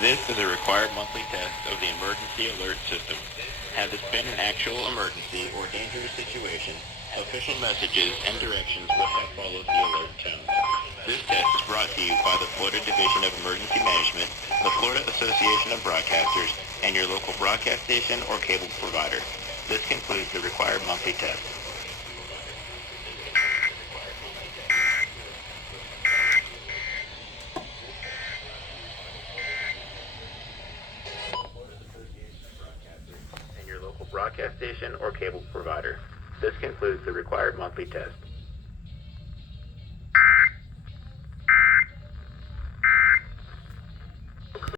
This is a required monthly test of the emergency alert system. Has this been an actual emergency or dangerous situation, official messages and directions will have followed the alert tone. This test is brought to you by the Florida Division of Emergency Management, the Florida Association of Broadcasters, and your local broadcast station or cable provider. This concludes the required monthly test. And your local broadcast station or cable provider. This concludes the required monthly test.